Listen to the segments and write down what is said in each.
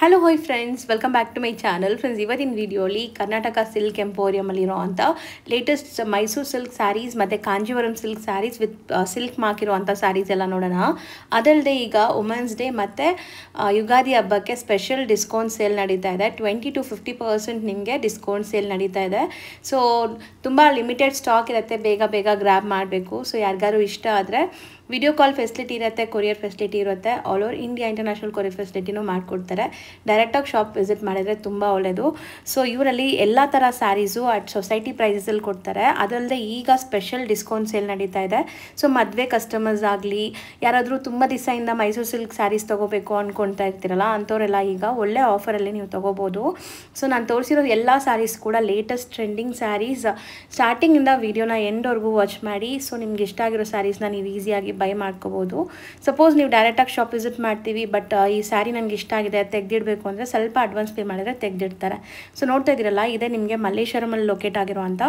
Hello hi friends, welcome back to my channel. Friends, ಇವತ್ತಿನ ವಿಡಿಯೋಲಿ Karnataka silk ಎಂಪೋರಿಯಮಲ್ಲಿರೋ ಅಂಥ latest Mysuru silk sarees ಮತ್ತು Kanjeevaram silk sarees with silk mark ಇರುವಂಥ sarees ಎಲ್ಲ ನೋಡೋಣ. ಅದಲ್ಲದೆ ಈಗ ವುಮೆನ್ಸ್ ಡೇ ಮತ್ತು ಯುಗಾದಿ ಹಬ್ಬಕ್ಕೆ ಸ್ಪೆಷಲ್ ಡಿಸ್ಕೌಂಟ್ ಸೇಲ್ ನಡೀತಾ ಇದೆ. 20-50% ನಿಮಗೆ ಡಿಸ್ಕೌಂಟ್ ಸೇಲ್ ನಡೀತಾ ಇದೆ. ಸೊ ತುಂಬ ಲಿಮಿಟೆಡ್ ಸ್ಟಾಕ್ ಇರುತ್ತೆ, ಬೇಗ ಗ್ರ್ಯಾಬ್ ಮಾಡಬೇಕು. ಸೊ ಯಾರಿಗಾರು ಇಷ್ಟ ಆದರೆ ವಿಡಿಯೋ ಕಾಲ್ ಫೆಸಿಲಿಟಿ ಇರುತ್ತೆ, ಕೊರಿಯರ್ ಫೆಸಿಲಿಟಿ ಇರುತ್ತೆ. All over India international courier ಫೆಸಿಲಿಟಿನೂ ಮಾಡಿಕೊಡ್ತಾರೆ. ಡೈರೆಕ್ಟಾಗಿ ಶಾಪ್ ವಿಸಿಟ್ ಮಾಡಿದರೆ ತುಂಬ ಒಳ್ಳೆಯದು. ಸೊ ಇವರಲ್ಲಿ ಎಲ್ಲ ಥರ ಸ್ಯಾರೀಸು ಅಟ್ ಸೊಸೈಟಿ ಪ್ರೈಸಸಲ್ಲಿ ಕೊಡ್ತಾರೆ. ಅದಲ್ಲದೆ ಈಗ ಸ್ಪೆಷಲ್ ಡಿಸ್ಕೌಂಟ್ ಸೇಲ್ ನಡೀತಾ ಇದೆ. ಸೊ ಮದುವೆ ಕಸ್ಟಮರ್ಸ್ ಆಗಲಿ, ಯಾರಾದರೂ ತುಂಬ ದಿವಸದಿಂದ ಮೈಸೂರು ಸಿಲ್ಕ್ ಸ್ಯಾರೀಸ್ ತೊಗೋಬೇಕು ಅಂದ್ಕೊಳ್ತಾ ಇರ್ತೀರಲ್ಲ, ಅಂಥವರೆಲ್ಲ ಈಗ ಒಳ್ಳೆ ಆಫರಲ್ಲಿ ನೀವು ತೊಗೋಬೋದು. ಸೊ ನಾನು ತೋರಿಸಿರೋ ಎಲ್ಲ ಸ್ಯಾರೀಸ್ ಕೂಡ ಲೇಟೆಸ್ಟ್ ಟ್ರೆಂಡಿಂಗ್ ಸ್ಯಾರೀಸ್. ಸ್ಟಾರ್ಟಿಂಗಿಂದ ವೀಡಿಯೋನ ಎಂಡ್ವರೆಗೂ ವಾಚ್ ಮಾಡಿ. ಸೊ ನಿಮ್ಗೆ ಇಷ್ಟ ಆಗಿರೋ ಸ್ಯಾರೀಸ್ನ ನೀವು ಈಸಿಯಾಗಿ ಬೈ ಮಾಡ್ಕೋಬೋದು. ಸಪೋಸ್ ನೀವು ಡೈರೆಕ್ಟಾಗಿ ಶಾಪ್ ವಿಸಿಟ್ ಮಾಡ್ತೀವಿ, ಬಟ್ ಈ ಸ್ಯಾರಿ ನನಗೆ ಇಷ್ಟ ಆಗಿದೆ ತೆಗೆದಿಡಬೇಕು ಅಂದರೆ ಸ್ವಲ್ಪ ಅಡ್ವಾನ್ಸ್ ಪೇ ಮಾಡಿದ್ರೆ ತೆಗೆದಿಡ್ತಾರೆ. ಸೊ ನೋಡ್ತಾ ಇದ್ದೀರಲ್ಲ, ಇದೇ ನಿಮಗೆ ಮಲ್ಲೇಶ್ವರಮಲ್ಲಿ ಲೊಕೇಟ್ ಆಗಿರುವಂಥ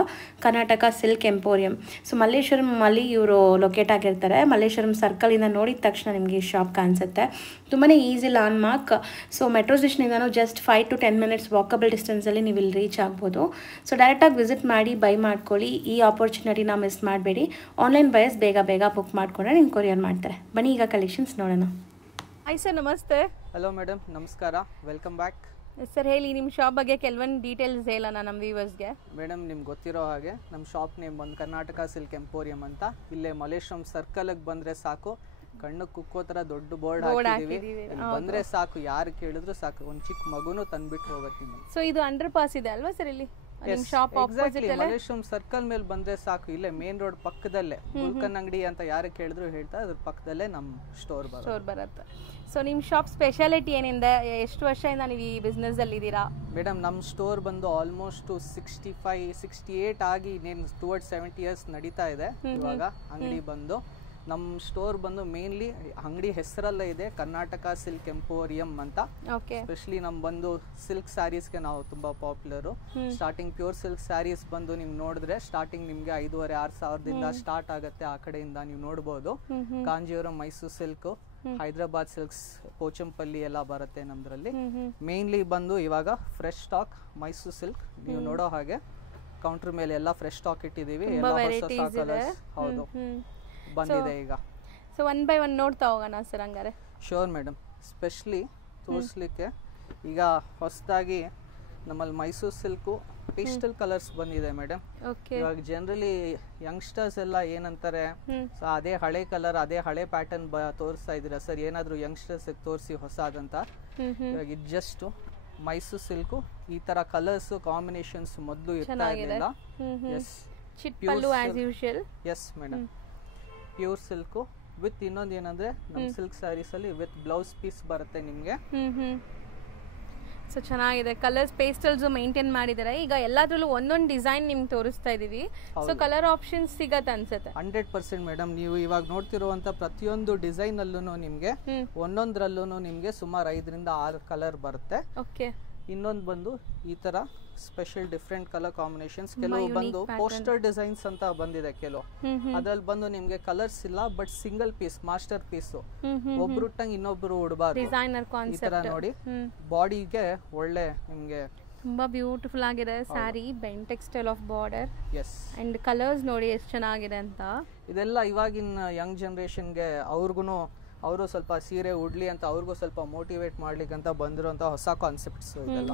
ಕರ್ನಾಟಕ ಸಿಲ್ಕ್ ಎಂಪೋರಿಯಂ. ಸೊ ಮಲ್ಲೇಶ್ವರಮಲ್ಲಿ ಇವರು ಲೊಕೇಟ್ ಆಗಿರ್ತಾರೆ. ಮಲ್ಲೇಶ್ವರಂ ಸರ್ಕಲಿಂದ ನೋಡಿದ ತಕ್ಷಣ ನಿಮಗೆ ಈ ಶಾಪ್ ಕಾಣಿಸುತ್ತೆ. ತುಂಬಾ easy landmark. So metro ಸ್ಟೇಷನಿಂದನೂ ಜಸ್ಟ್ 5 to 10 minutes ವಾಕಬಲ್ ಡಿಸ್ಟೆನ್ಸಲ್ಲಿ ನೀವು ಇಲ್ಲಿ ರೀಚ್ ಆಗ್ಬೋದು. ಸೊ ಡೈರೆಕ್ಟಾಗಿ ವಿಸಿಟ್ ಮಾಡಿ ಬೈ ಮಾಡ್ಕೊಳ್ಳಿ. ಈ ಆಪರ್ಚುನಿಟಿನ ಮಿಸ್ ಮಾಡಬೇಡಿ. ಆನ್ಲೈನ್ ಬಯಸ್ ಬೇಗ ಬುಕ್ ಮಾಡಿಕೊಂಡ್ರೆ ನಿಮ್ಗೆ ಕೊರಿಯರ್ ಮಾಡ್ತಾರೆ. ಬನ್ನಿ ಈಗ ಕಲೆಕ್ಷನ್ಸ್ ನೋಡೋಣ. ಹಾಯ್ ಸರ್, ನಮಸ್ತೆ. ಹಲೋ ಮೇಡಮ್, ನಮಸ್ಕಾರ, ವೆಲ್ಕಮ್ ಬ್ಯಾಕ್. ಸರ್ ಹೇಳಿ, ನಿಮ್ಮ ಶಾಪ್ ಬಗ್ಗೆ ಕೆಲವೊಂದು ಡೀಟೇಲ್ಸ್ ಹೇಳೋಣ ನಮ್ಮ ವ್ಯೂವರ್ಸ್ಗೆ. ಮೇಡಮ್, ನಿಮ್ಗೆ ಗೊತ್ತಿರೋ ಹಾಗೆ ನಮ್ಮ ಶಾಪ್ ನೇಮ್ ಬಂದು ಕರ್ನಾಟಕ ಸಿಲ್ಕ್ ಎಂಪೋರಿಯಂ ಅಂತ. ಇಲ್ಲೇ ಮಲ್ಲೇಶ್ವರಂ ಸರ್ಕಲ್ಗೆ ಬಂದರೆ ಸಾಕು, ಕಣ್ಣು ಕುಕ್ಕೋ ಥರ ದೊಡ್ಡ ಬೋರ್ಡ್ ಹಾಕಿದ್ದೀವಿ. ಬಂದರೆ ಸಾಕು, ಯಾರು ಕೇಳಿದ್ರು ಸಾಕು, ಒಂದು ಚಿಕ್ಕ ಮಗುನೂ ತಂದ್ಬಿಟ್ಟು ಹೋಗುತ್ತೆ ನಿಮಗೆ. ಸೊ ಇದು ಅಂಡರ್ ಪಾಸ್ ಇದೆ ಅಲ್ವಾ ಸರ್? ಇಲ್ಲಿ ಮಲ್ಲೇಶ್ವರಂ ಸರ್ಕಲ್ ಮೇಲೆ ಬಂದ್ರೆ ಸಾಕು, ಇಲ್ಲೇ ಮೇನ್ ರೋಡ್ ಪಕ್ಕದಲ್ಲೇ ಗುಲ್ಕನ್ ಅಂಗಡಿ ಅಂತ ಯಾರು ಕೇಳಿದ್ರು ಹೇಳ್ತಾ, ಅದ್ರ ಪಕ್ಕದಲ್ಲೇ ನಮ್ಮ ಸ್ಟೋರ್ ಬರುತ್ತೆ. ಸೊ ನಿಮ್ಮ ಶಾಪ್ ಸ್ಪೆಷಾಲಿಟಿ ಏನಿದೆ? ಎಷ್ಟು ವರ್ಷದಿಂದ ನೀವು ಈ ಬಿಸ್ನೆಸ್ ಅಲ್ಲಿ ಇದ್ದೀರಾ? ಮೇಡಮ್, ನಮ್ಮ ಸ್ಟೋರ್ ಬಂದು ಆಲ್ಮೋಸ್ಟ್ 65-68 ಆಗಿ ಇನ್ನೇನು ಟುವರ್ಡ್ಸ್ 70 years ನಡೀತಾ ಇದೆ. ಇವಾಗ ಅಂಗಡಿ ಬಂದು ನಮ್ಮ ಸ್ಟೋರ್ ಬಂದು ಮೇನ್ಲಿ ಅಂಗಡಿ ಹೆಸರಲ್ಲೇ ಇದೆ, ಕರ್ನಾಟಕ ಸಿಲ್ಕ್ ಎಂಪೋರಿಯಂ ಅಂತ. ಸ್ಪೆಷಲಿ ನಮ್ ಬಂದು ಸಿಲ್ಕ್ ಸ್ಯಾರೀಸ್ಗೆ ನಾವು ತುಂಬಾ popular. Starting pure silk sarees ಬಂದು ನಿಮ್ ನೋಡಿದ್ರೆ ಸ್ಟಾರ್ಟಿಂಗ್ ನಿಮ್ಗೆ 5,500-6 ಸಾವಿರದಿಂದ ಸ್ಟಾರ್ಟ್ ಆಗುತ್ತೆ. ಆ ಕಡೆಯಿಂದ ನೀವು ನೋಡಬಹುದು. ಕಾಂಜೀವರಂ, ಮೈಸೂರು ಸಿಲ್ಕ್, ಹೈದರಾಬಾದ್ ಸಿಲ್ಕ್ಸ್, ಪೋಚಂಪಲ್ಲಿ ಎಲ್ಲ ಬರುತ್ತೆ ನಮ್ದ್ರಲ್ಲಿ. ಮೇನ್ಲಿ ಬಂದು ಇವಾಗ ಫ್ರೆಶ್ ಸ್ಟಾಕ್ ಮೈಸೂರು ಸಿಲ್ಕ್ ನೀವು ನೋಡೋ ಹಾಗೆ ಕೌಂಟರ್ ಮೇಲೆ ಎಲ್ಲ ಫ್ರೆಶ್ ಸ್ಟಾಕ್ ಇಟ್ಟಿದೀವಿ. ಎಲ್ಲ ಹೊಸ ಕಲರ್ಸ್ ಹೌದು ಬಂದಿದೆ ಈಗ. ಸೊ ಒನ್ ಬೈ ಒನ್ ನೋಡ್ತಾ ಹೋಗೋಣ ಸರ್ ಹಂಗಾರೆ. Sure madam. ಸ್ಪೆಷಲಿ ತೋರಿಸ್ಲಿಕ್ಕೆ ಈಗ ಹೊಸದಾಗಿ ನಮ್ಮಲ್ಲಿ ಮೈಸೂರು ಸಿಲ್ಕು ಪೇಸ್ಟಲ್ ಕಲರ್ಸ್ ಬಂದಿದೆ ಮೇಡಮ್. ಇವಾಗ ಜನರಲಿ ಯಂಗ್ಸ್ಟರ್ಸ್ ಎಲ್ಲ ಏನಂತಾರೆ, ಸೊ ಅದೇ ಹಳೆ ಕಲರ್, ಅದೇ ಹಳೆ ಪ್ಯಾಟರ್ನ್ ತೋರಿಸ್ತಾ ಇದ್ದೀರಾ ಸರ್, ಏನಾದ್ರು ಯಂಗ್ಸ್ಟರ್ಸ್ ತೋರಿಸಿ ಹೊಸದಂತ. ಇವಾಗ ಇದು ಜಸ್ಟ್ ಮೈಸೂರು ಸಿಲ್ಕು ಈ ತರ ಕಲರ್ಸ್ ಕಾಂಬಿನೇಷನ್ಸ್ ಮೊದಲು ಇರ್ತಾ ಇರಲಿಲ್ಲ. Yes madam, pure silk with ಇನ್ನೊಂದು ಏನಂದ್ರೆ ನಮ್ಮ ಸಿಲ್ಕ್ ಸ್ಯಾರೀಸ್ ಅಲ್ಲಿ ವಿತ್ ಬ್ಲೌಸ್ ಪೀಸ್ ಬರುತ್ತೆ ನಿಮ್ಗೆ. ಸೊ ಚೆನ್ನಾಗಿದೆ. ಕಲರ್ಸ್ ಪೇಸ್ಟಲ್ಸ್ ಮೇಂಟೈನ್ ಮಾಡಿದ್ದಾರೆ. ಈಗ ಎಲ್ಲಾದ್ರಲ್ಲೂ ಒಂದೊಂದು ಡಿಸೈನ್ ನಿಮ್ಗೆ ತೋರಿಸ್ತಾ ಇದೀವಿ. ಸೊ ಕಲರ್ ಆಪ್ಷನ್ಸ್ ಸಿಗತ್ತೆ ಅನ್ಸುತ್ತೆ. 100% ಮೇಡಮ್. ನೀವು ಇವಾಗ ನೋಡ್ತಿರುವಂತ ಪ್ರತಿಯೊಂದು ಡಿಸೈನ್ ಅಲ್ಲೂ ನಿಮ್ಗೆ ಒಂದೊಂದ್ರಲ್ಲೂ ನಿಮ್ಗೆ ಸುಮಾರು 5-6 ಕಲರ್ ಬರುತ್ತೆ. ಇನ್ನೊಂದು ಬಂದು ಈ ತರ ಸ್ಪೆಷಲ್ ಡಿಫ್ರೆಂಟ್ ಕಲರ್ ಕಾಂಬಿನೇಷನ್ಸ್. ಕೆಲವು ಬಂದು ಪೋಸ್ಟರ್ ಡಿಸೈನ್ಸ್ ಅಂತ ಬಂದಿದೆ ಕೆಲವು. ಅದ್ರಲ್ಲಿ ಬಂದು ನಿಮ್ಗೆ ಕಲರ್ಸ್ ಇಲ್ಲ, but single piece masterpiece, ಒಬ್ರು ಟಂಗ್ ಇನ್ನೊಬ್ರು ಉಡಬಾರ್ದು ಈ ತರ ನೋಡಿ. ಬಾಡಿಗೆ ಒಳ್ಳೆ ನಿಮ್ಗೆ ತುಂಬಾ ಬ್ಯೂಟಿಫುಲ್ ಆಗಿದೆ ಸ್ಯಾರಿ. ಬೆಂಟೆಕ್ style of border. Yes, and colours ನೋಡಿ ಎಷ್ಟು ಚೆನ್ನಾಗಿದೆ ಅಂತ. ಇದೆಲ್ಲ ಇವಾಗಿನ ಯಂಗ್ ಜನರೇಷನ್ಗೆ ಅವರು ಸ್ವಲ್ಪ ಸೀರೆ ಉಡ್ಲಿ ಅಂತ ಅವ್ರಿಗೂ ಸ್ವಲ್ಪ ಮೋಟಿವೇಟ್ ಮಾಡ್ಲಿಕ್ಕೆ ಅಂತ ಬಂದಿರುವಂತ ಹೊಸ ಕಾನ್ಸೆಪ್ಟ್ಸ್ ಇದೆಲ್ಲ.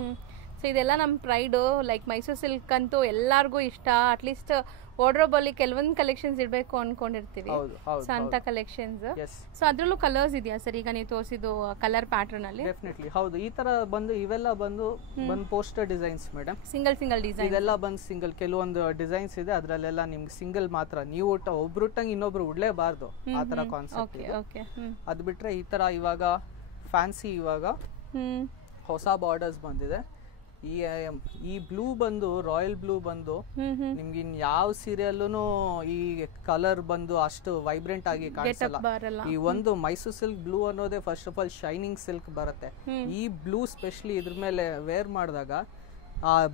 ಸೊ ಇದೆಲ್ಲ ನಮ್ಮ ಪ್ರೈಡು. ಲೈಕ್ ಮೈಸೂರು ಸಿಲ್ಕ್ ಅಂತೂ ಎಲ್ಲಾರ್ಗೂ ಇಷ್ಟ. ಅಟ್ಲೀಸ್ಟ್ ವಾರ್ಡ್ರೋಬ್ ಅಲ್ಲಿ ಕೆಲವೊಂದು ಕಲೆಕ್ಷನ್ಸ್ ಇಡಬೇಕು ಅನ್ಕೊಂಡಿರ್ತೀವಿ, ಸೊ ಅಂತ ಕಲೆಕ್ಷನ್ಸ್. ಸೊ ಅದ್ರಲ್ಲೂ ಕಲರ್ಸ್ ಇದೆಯಾ ಸರ್? ಈಗ ನೀವು ತೋರಿಸಿದ್ದು ಕಲರ್ ಪ್ಯಾಟರ್ನ್ ಅಲ್ಲಿ ಡೆಫಿನೆಟ್ಲಿ ಹೌದು. ಈ ತರ ಬಂದು ಇವೆಲ್ಲ ಬಂದು poster designs madam. Single design ಇದೆಲ್ಲ ಬಂದು ಸಿಂಗಲ್. ಕೆಲವೊಂದು ಡಿಸೈನ್ಸ್ ಇದೆ ಅದ್ರಲ್ಲೆಲ್ಲ ನಿಮ್ಗೆ ಸಿಂಗಲ್ ಮಾತ್ರ, ನೀವು ಒಬ್ರು ಟಂಗ್ ಇನ್ನೊಬ್ರು ಉಡ್ಲೇಬಾರ್ದು ಆ ತರ ಕಾನ್ಸೆಪ್ಟ್. ಅದ್ ಬಿಟ್ರೆ ಈ ತರ ಇವಾಗ ಫ್ಯಾನ್ಸಿ ಇವಾಗ ಹೊಸ ಬಾರ್ಡರ್ಸ್ ಬಂದಿದೆ. ಈ ಬ್ಲೂ ಬಂದು ರಾಯಲ್ ಬ್ಲೂ ಬಂದು ನಿಮ್ಗೆ ಇನ್ ಯಾವ ಸೀರಿಯಲ್ಲೂ ಈ ಕಲರ್ ಬಂದು ಅಷ್ಟು ವೈಬ್ರೆಂಟ್ ಆಗಿ ಕಾಣಿಸಲ್ಲ. ಈ ಒಂದು ಮೈಸೂರು ಸಿಲ್ಕ್ ಬ್ಲೂ ಅನ್ನೋದೇ first of all shining silk ಬರುತ್ತೆ. ಈ ಬ್ಲೂ ಸ್ಪೆಷಲಿ ಇದ್ರ ಮೇಲೆ ವೇರ್ ಮಾಡಿದಾಗ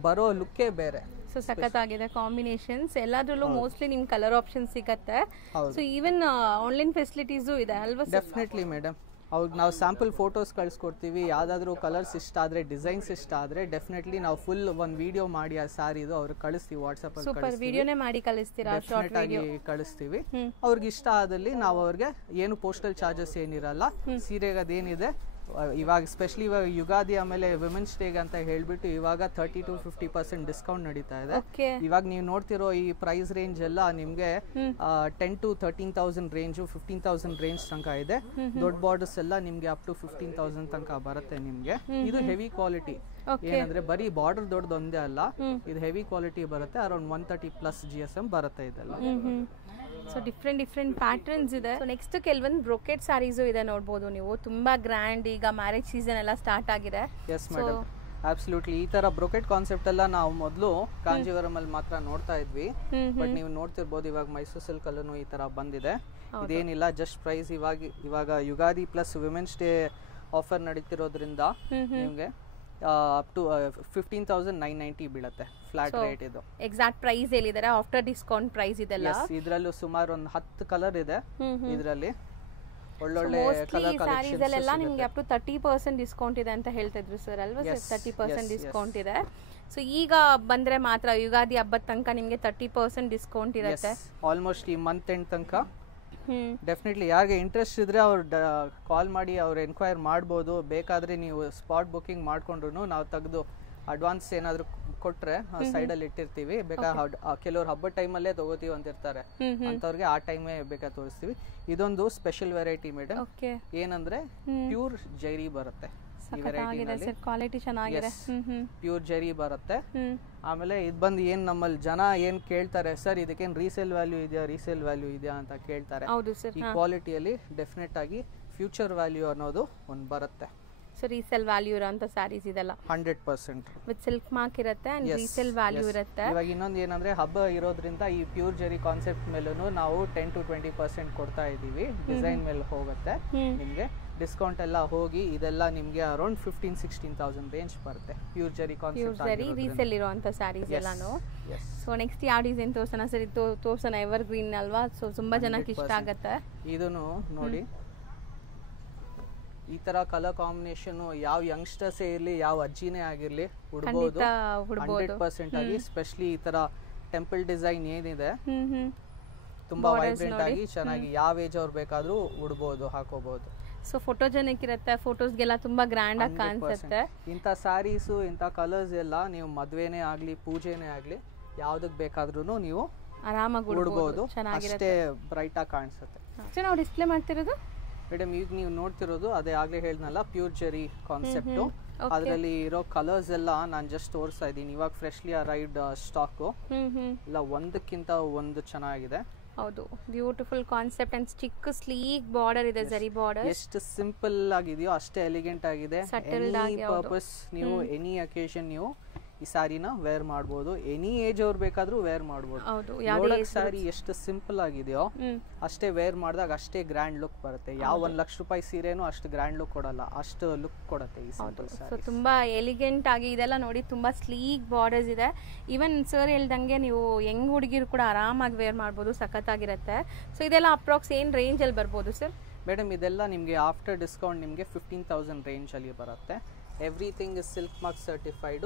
ಬರೋ ಲುಕ್ಕೇ ಬೇರೆ. ಸೊ ಸಖತ್ತಾಗಿದೆ ಕಾಂಬಿನೇಷನ್ಸ್. ಎಲ್ಲಾದ್ರಲ್ಲೂ ಮೋಸ್ಟ್ಲಿ ನಿಮ್ ಕಲರ್ ಆಪ್ಷನ್ ಸಿಗತ್ತೆ. ಸೊ ಈವನ್ ಆನ್ಲೈನ್ ಫೆಸಿಲಿಟೀಸು ಇದೆ ಅಲ್ವಾ? Definitely madam. ಅವ್ರಿಗೆ ನಾವು ಸ್ಯಾಂಪಲ್ ಫೋಟೋಸ್ ಕಳಿಸ್ಕೊಡ್ತೀವಿ. ಯಾವುದಾದ್ರೂ ಕಲರ್ಸ್ ಇಷ್ಟ ಆದರೆ, ಡಿಸೈನ್ಸ್ ಇಷ್ಟ ಆದರೆ ಡೆಫಿನೆಟ್ಲಿ ನಾವು ಫುಲ್ ಒಂದು ವಿಡಿಯೋ ಮಾಡಿ ಆ ಸ್ಯಾರಿದು ಅವ್ರಿಗೆ ಕಳಿಸ್ತೀವಿ. ವಾಟ್ಸಪ್ಪಲ್ಲಿ ಕಳಿಸ್ತೀವಿ. ಅವ್ರಿಗೆ ಇಷ್ಟ ಆದಲ್ಲಿ ನಾವು ಅವ್ರಿಗೆ ಏನು ಪೋಸ್ಟಲ್ ಚಾರ್ಜಸ್ ಏನಿರಲ್ಲ. ಸೀರೆಗೆ ಅದೇನಿದೆ ಇವಾಗ ಸ್ಪೆಷಲಿ ಇವಾಗ ಯುಗಾದಿ ಆಮೇಲೆ ವಿಮೆನ್ಸ್ ಡೇಗೆ ಅಂತ ಹೇಳ್ಬಿಟ್ಟು ಇವಾಗ 30 to 50% ಡಿಸ್ಕೌಂಟ್ ನಡೀತಾ ಇದೆ. ಇವಾಗ ನೀವು ನೋಡ್ತಿರೋ ಈ ಪ್ರೈಸ್ ರೇಂಜ್ ಎಲ್ಲ ನಿಮ್ಗೆ 10 to 13,000 ರೇಂಜು, 15,000 ರೇಂಜ್ ತನಕ ಇದೆ. ದೊಡ್ಡ ಬಾರ್ಡರ್ಸ್ ಎಲ್ಲ ನಿಮ್ಗೆ ಅಪ್ ಟು 15,000 ತನಕ ಬರುತ್ತೆ ನಿಮ್ಗೆ. ಇದು ಹೆವಿ ಕ್ವಾಲಿಟಿ. ಏನಂದ್ರೆ ಬರೀ ಬಾರ್ಡರ್ ದೊಡ್ಡದೊಂದೇ ಅಲ್ಲ, ಇದು ಹೆವಿ ಕ್ವಾಲಿಟಿ ಬರುತ್ತೆ. ಅರೌಂಡ್ 130+ GSM ಬರುತ್ತೆ ಇದೆಲ್ಲ. ಸೊ ಡಿಫ್ರೆಂಟ್ ಪ್ಯಾಟರ್ನ್ಸ್ ಇದೆ. ಸೊ ನೆಕ್ಸ್ಟ್ ಕೆಲವೊಂದು ಬ್ರೊಕೆಟ್ ಸ್ಯಾರೀಸು ಇದೆ ನೋಡ್ಬೋದು ನೀವು. ತುಂಬಾ ಗ್ರ್ಯಾಂಡ್, ಈಗ ಮ್ಯಾರೇಜ್ ಸೀಸನ್ ಎಲ್ಲ ಸ್ಟಾರ್ಟ್ ಆಗಿದೆ. Yes madam, absolutely. ಈ ತರ ಬ್ರೊಕೆಟ್ ಕಾನ್ಸೆಪ್ಟ್ ಎಲ್ಲ ನಾವು ಮೊದಲು ಕಾಂಜೀವರಂ ಅಲ್ಲಿ ಮಾತ್ರ ನೋಡ್ತಾ ಇದ್ವಿ. ಬಟ್ ನೀವು ನೋಡ್ತಿರ್ಬೋದು ಇವಾಗ ಮೈಸೂರು ಸಿಲ್ಕ್ ಅಲ್ಲೂ ಈ ತರ ಬಂದಿದೆ. ಇದೇನಿಲ್ಲ, ಜಸ್ಟ್ ಪ್ರೈಸ್ ಇವಾಗ Ugadi plus women's day offer ನಡೀತಿರೋದ್ರಿಂದ ನಿಮ್ಗೆ ಅಪ್ ಟು 15,990 ಬೀಳುತ್ತೆ ಫ್ಲಾಟ್ ರೇಟ್. ಇದು ಎಕ್ಸಾಕ್ಟ್ ಪ್ರೈಸ್ ಹೇಳಿದ್ದಾರೆ, ಆಫ್ಟರ್ ಡಿಸ್ಕೌಂಟ್ ಪ್ರೈಸ್ ಇದೆಲ್ಲ. ಇದ್ರಲ್ಲೂ ಸುಮಾರು ಒಂದು 10 ಕಲರ್ ಇದೆ. ಇದರಲ್ಲಿ ಒಳ್ಳೊಳ್ಳೆ ಸ್ಯಾರೀಸ್ ಎಲ್ಲ ನಿಮ್ಗೆ ಅಪ್ ಟು 30% ಡಿಸ್ಕೌಂಟ್ ಇದೆ ಅಂತ ಹೇಳ್ತಾ ಇದ್ರು ಸರ್ ಅಲ್ವಾ ಸರ್? 30% ಡಿಸ್ಕೌಂಟ್ ಇದೆ. ಸೊ ಈಗ ಬಂದ್ರೆ ಮಾತ್ರ ಯುಗಾದಿ ಹಬ್ಬದ ತನಕ ನಿಮ್ಗೆ 30% ಡಿಸ್ಕೌಂಟ್ ಇರುತ್ತೆ. ಆಲ್ಮೋಸ್ಟ್ ಈ ಮಂತ್ ಎಂಡ್ ತನಕ. ಡೆಫಿನೆಟ್ಲಿ ಯಾರಿಗೆ ಇಂಟ್ರೆಸ್ಟ್ ಇದ್ರೆ ಅವ್ರು ಕಾಲ್ ಮಾಡಿ ಅವ್ರು ಎನ್ಕ್ವೈರ್ ಮಾಡ್ಬೋದು. ಬೇಕಾದ್ರೆ ನೀವು ಸ್ಪಾಟ್ ಬುಕಿಂಗ್ ಮಾಡ್ಕೊಂಡ್ರು ನಾವು ತೆಗೆದು ಅಡ್ವಾನ್ಸ್ ಏನಾದ್ರು ಕೊಟ್ರೆ ಸೈಡಲ್ಲಿ ಇಟ್ಟಿರ್ತೀವಿ. ಕೆಲವ್ರು ಹಬ್ಬದ ಟೈಮಲ್ಲೇ ತಗೋತೀವಿ ಅಂತಿರ್ತಾರೆ, ಅಂತವ್ರಿಗೆ ಆ ಟೈಮೇ ಬೇಕಾದ್ರೆ ತೋರಿಸ್ತೀವಿ. ಇದೊಂದು ಸ್ಪೆಷಲ್ ವೆರೈಟಿ ಮೇಡಮ್. ಏನಂದ್ರೆ ಪ್ಯೂರ್ ಜೈರಿ ಬರುತ್ತೆ. ಕ್ವಾಲಿಟಿ ಚೆನ್ನಾಗಿದೆ, ಪ್ಯೂರ್ ಜರಿ ಬರುತ್ತೆ. ಆಮೇಲೆ ಇದು ಬಂದು ಏನ್ ನಮ್ಮಲ್ಲಿ ಜನ ಏನ್ ಕೇಳ್ತಾರೆ, ಸರ್ ಇದಕ್ಕೇನ್ ರೀಸೇಲ್ ವ್ಯಾಲ್ಯೂ ಇದೆಯಾ ಅಂತ ಕೇಳ್ತಾರೆ. ಈ ಕ್ವಾಲಿಟಿಯಲ್ಲಿ ಡೆಫಿನೆಟ್ ಆಗಿ ಫ್ಯೂಚರ್ ವ್ಯಾಲ್ಯೂ ಅನ್ನೋದು ಒಂದು ಬರುತ್ತೆ. ಸೊ ರೀಸೇಲ್ ವ್ಯಾಲ್ಯೂ ಇರೋಂಥ ಸ್ಯಾರೀಸ್ ಇದೆಲ್ಲ 100% ವಿತ್ ಸಿಲ್ಕ್ ಮಾರ್ಕ್ ಇರುತ್ತೆ ಅಂಡ್ ರೀಸೇಲ್ ವ್ಯಾಲ್ಯೂ ಇರುತ್ತೆ. ಇವಾಗ ಇನ್ನೊಂದು ಏನಂದ್ರೆ ಹಬ್ಬ ಇರೋದ್ರಿಂದ ಈ ಪ್ಯೂರ್ ಜರಿ ಕಾನ್ಸೆಪ್ಟ್ ಮೇಲೂ ನಾವು 10 to 20% ಕೊಡ್ತಾ ಇದೀವಿ. ಡಿಸೈನ್ ಮೇಲೆ ಹೋಗುತ್ತೆ ನಿಮ್ಗೆ. ಡಿಸ್ಕೌಂಟ್ ಎಲ್ಲ ಹೋಗಿ ಇದೆಲ್ಲ ನಿಮ್ಗೆ ಅರೌಂಡ್ 15,000-16,000 ರೇಂಜ್ ಬರುತ್ತೆ. ಪ್ಯೂರ್ ಜರಿ ಕಾನ್ಸೆಪ್ಟ್ ರೀಸೇಲ್ ಇರುವಂತ ಸ್ಯಾರೀಸ್ ಎಲ್ಲಾನು. ಸೊ ನೆಕ್ಸ್ಟ್ ಯಾವ ಡಿಸೈನ್ ತೋರ್ಸೋಣ ಸರ್? ಇದು ತೋರ್ಸೋಣ, ಎವರ್ ಗ್ರೀನ್ ಅಲ್ವಾ? ಸೊ ತುಂಬಾ ಜನಕ್ಕೆ ಇಷ್ಟ ಆಗುತ್ತೆ. ಇದನ್ನು ನೋಡಿ, ಈ ತರ ಕಲರ್ ಕಾಂಬಿನೇಷನ್ ಯಾವ ಯಂಗ್ಸ್ಟರ್ಸ್ ಇರ್ಲಿ, ಯಾವ ಅಜ್ಜಿನೇ ಆಗಿರ್ಲಿ ಉಡ್ಬೋದು 100% ಆಗಿ. ಸ್ಪೆಷಲಿ ಈ ತರ ಟೆಂಪಲ್ ಡಿಸೈನ್ ಏನಿದೆ ತುಂಬಾ ವೈಬ್ರೆಂಟ್ ಆಗಿ ಚೆನ್ನಾಗಿ ಯಾವ ಏಜ್ ಅವ್ರು ಬೇಕಾದ್ರೂ ಉಡ್ಬೋದು, ಹಾಕೋಬಹುದು. ಸೊ ಫೋಟೋಜೆನಿಕ್ ಇರುತ್ತೆ, ಫೋಟೋಸ್ಗೆಲ್ಲ ತುಂಬಾ ಗ್ರ್ಯಾಂಡ್ ಆಗಿ ಕಾಣಿಸುತ್ತೆ. ಇಂಥ ಸ್ಯಾರೀಸು ಇಂಥ ಕಲರ್ಸ್ ಎಲ್ಲ ನೀವು ಮದ್ವೆನೇ ಆಗ್ಲಿ ಪೂಜೆನೇ ಆಗ್ಲಿ ಯಾವ್ದಕ್ ಬೇಕಾದ್ರೂ ನೀವು ಆರಾಮಾಗಿ ಉಡ್ಬೋದು. ಅಷ್ಟೇ ಬ್ರೈಟ್ ಆಗಿ ಕಾಣಿಸುತ್ತೆ. ನಾವು ಡಿಸ್ಪ್ಲೇ ಮಾಡ್ತಿರೋದು ಮೇಡಮ್ ಈಗ ನೀವು ನೋಡ್ತಿರೋದು ಅದೇ ಆಗ್ಲೇ ಹೇಳ್ನಲ್ಲ, ಪ್ಯೂರ್ ಜೆರಿ ಕಾನ್ಸೆಪ್ಟ್. ಅದರಲ್ಲಿ ಇರೋ ಕಲರ್ಸ್ ಎಲ್ಲ ನಾನು ಜಸ್ಟ್ ತೋರಿಸ್ತಾ ಇದ್ದೀನಿ. ಇವಾಗ ಫ್ರೆಶ್ಲಿ ಅರೈವ್ಡ್ ಸ್ಟಾಕ್ ಎಲ್ಲ ಒಂದಕ್ಕಿಂತ ಒಂದು ಚೆನ್ನಾಗಿದೆ. ಹೌದು, ಬ್ಯೂಟಿಫುಲ್ ಕಾನ್ಸೆಪ್ಟ್ ಅಂಡ್ ಚಿಕ್ಕ ಸ್ಲೀಕ್ ಬಾರ್ಡರ್ ಇದೆ, ಜರಿ ಬಾರ್ಡರ್. ಎಷ್ಟು ಸಿಂಪಲ್ ಆಗಿದೆಯೋ ಅಷ್ಟೇ ಎಲಿಗೆಂಟ್ ಆಗಿದೆ. ಎನಿ ಪರ್ಪಸ್ ನೀವು ಎನಿ ಅಕೇಶನ್ ನೀವು ಈ ಸ್ಯಾರಿನ ವೇರ್ ಮಾಡಬಹುದು. ಎನಿ ಏಜ್ ಅವ್ರು ಬೇಕಾದ್ರೂ ವೇರ್ ಮಾಡಬಹುದು. ನೋಡಕ್ ಸ್ಯಾರಿ ಎಷ್ಟು ಸಿಂಪಲ್ ಆಗಿದೆಯೋ ಅಷ್ಟೇ ವೇರ್ ಮಾಡಿದಾಗ ಅಷ್ಟೇ ಗ್ರ್ಯಾಂಡ್ ಲುಕ್ ಬರುತ್ತೆ. ಯಾವ 1 ಲಕ್ಷ ರೂಪಾಯಿ ಸೀರೆನೂ ಅಷ್ಟು ಗ್ರ್ಯಾಂಡ್ ಲುಕ್ ಕೊಡಲ್ಲ, ಅಷ್ಟು ಲುಕ್ ಕೊಡುತ್ತೆ ಈ ಸಿಂಪಲ್ ಸ್ಯಾರಿ. ತುಂಬಾ ಎಲಿಗೆಂಟ್ ಆಗಿ ಇದೆಲ್ಲ ನೋಡಿ, ತುಂಬಾ ಸ್ಲೀಕ್ ಬಾರ್ಡರ್ಸ್ ಇದೆ. ಈವನ್ ಸರ್ ಹೇಳ್ದಂಗೆ ನೀವು ಯಂಗ್ ಹುಡುಗಿರು ಕೂಡ ಆರಾಮಾಗಿ ವೇರ್ ಮಾಡಬಹುದು, ಸಖತ್ತಾಗಿರುತ್ತೆ. ಸೊ ಇದೆಲ್ಲ ಅಪ್ರಾಕ್ಸ್ ಏನ್ ರೇಂಜ್ ಅಲ್ಲಿ ಬರ್ಬೋದು ಸರ್? ಮೇಡಮ್ ಇದೆಲ್ಲ ನಿಮಗೆ ಆಫ್ಟರ್ ಡಿಸ್ಕೌಂಟ್ ನಿಮಗೆ 15,000 ರೇಂಜ್ ಅಲ್ಲಿ ಬರುತ್ತೆ. Everything is silk mark certified